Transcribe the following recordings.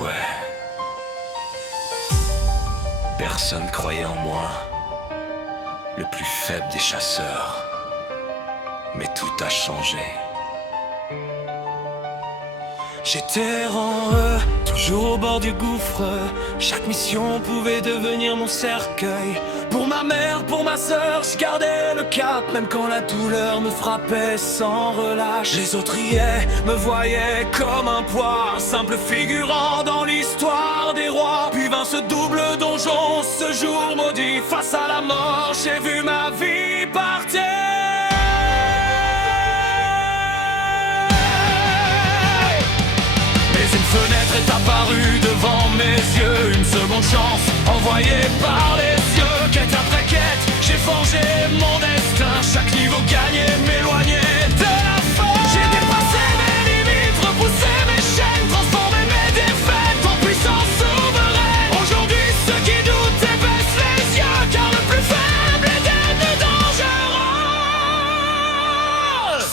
Ouais. Personne croyait en moi, le plus faible des chasseurs. Mais tout a changé. J'étais errant, toujours au bord du gouffre. Chaque mission pouvait devenir mon cercueil. Pour ma mère, pour ma sœur, je gardais le cap. Même quand la douleur me frappait sans relâche. Les autres riaient, me voyaient comme un poids, un simple figurant dans l'histoire des rois. Puis vint ce double donjon, ce jour maudit. Face à la mort, j'ai vu ma vie partir. Une fenêtre est apparue devant mes yeux. Une seconde chance envoyée par les yeux. Quête après quête, j'ai forgé mon destin. Chaque niveau gagné m'éloignait de la fin. J'ai dépassé mes limites, repoussé mes chaînes, transformé mes défaites en puissance souveraine. Aujourd'hui ceux qui doutent baissent les yeux, car le plus faible est devenu dangereux.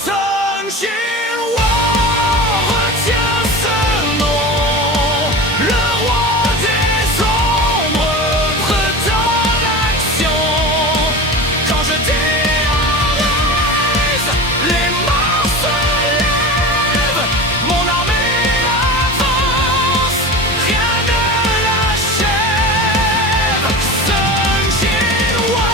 Sun Jinwoo retient ce nom, le roi des ombres prétend l'action. Quand je dis arise, les morts se lèvent, mon armée avance, rien ne l'achève. Sun Jinwoo,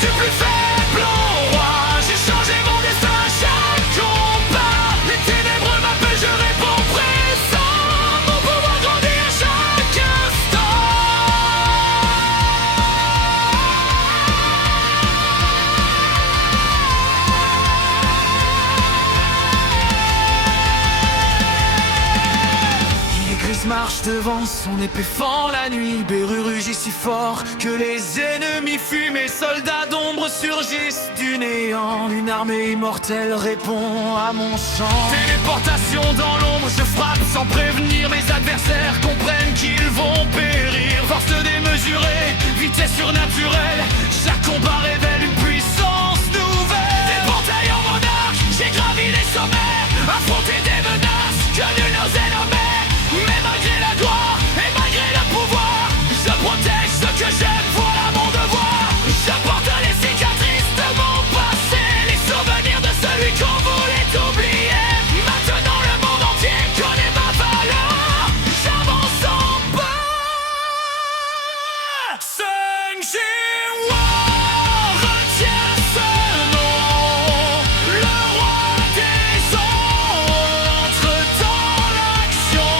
du plus faible au roi, j'ai changé mon destin à chaque combat. Les ténèbres m'appellent, je réponds présent, mon pouvoir grandit à chaque instant. L'Église marche devant, son épée fend la nuit. Beru rugit si fort que les ennemis fuient. Mes soldats d'ombre surgissent du néant. Une armée immortelle répond à mon chant. Téléportation dans l'ombre, je frappe sans prévenir. Mes adversaires comprennent qu'ils vont périr. Force démesurée, vitesse surnaturelle. Chaque combat révèle une puissance nouvelle. Des portails en monarque, j'ai gravi les sommets. Affronté des menaces que nul n'osait nommer. Mais malgré la gloire et malgré le pouvoir, je protège ce que j'aime, voilà mon devoir. J'apporte les cicatrices de mon passé, les souvenirs de celui qu'on voulait oublier. Maintenant le monde entier connaît ma valeur, j'avance en bas. Sun Jinwoo retient ce nom, le roi des ombres entre dans l'action.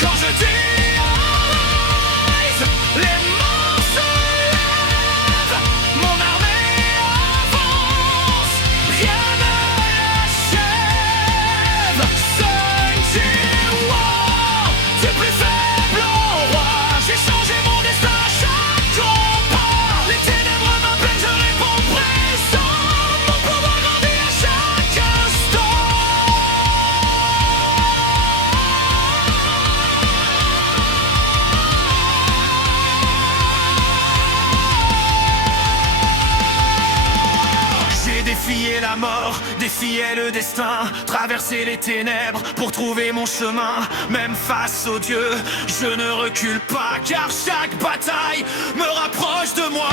Quand je dis arise, les morts se lèvent, mon armée avance, rien ne l'achève. Sun Jinwoo, du plus faible au roi, j'ai changé mon destin à chaque combat. Les ténèbres m'appellent, je réponds présent, mon pouvoir grandit à chaque instant. J'ai défié la mort, défié le destin, traversé les ténèbres pour trouver mon chemin. Même face aux dieux, je ne recule pas, car chaque bataille me rapproche de moi.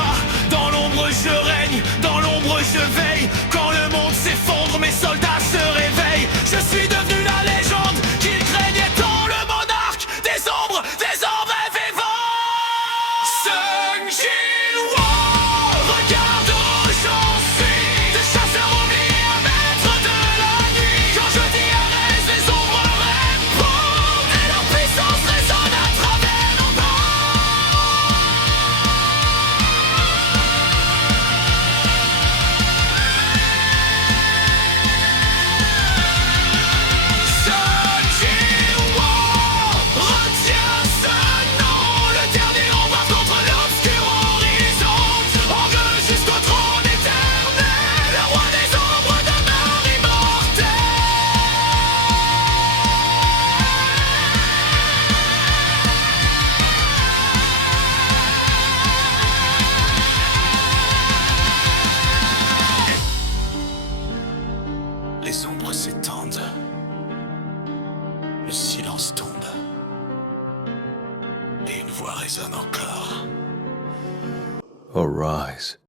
Dans l'ombre je règne, dans l'ombre je veille. Quand le monde s'effondre, mes soldats se réveillent. Je suis devenu la légende qu'ils craignaient tant, le monarque des ombres est vivant. Sun Jinwoo, regarde où j'en suis, de chasseur oublié à maître de la nuit. Quand je dis arrête, les ombres répondent, et leur puissance résonne à travers nos Sun Jinwoo retient ce nom, le dernier ombre contre l'obscur horizon. Orgue jusqu'au trône éternel, le roi des ombres demeure immortel. Les ombres s'étendent, le silence tombe. voix résonne encore. Arise.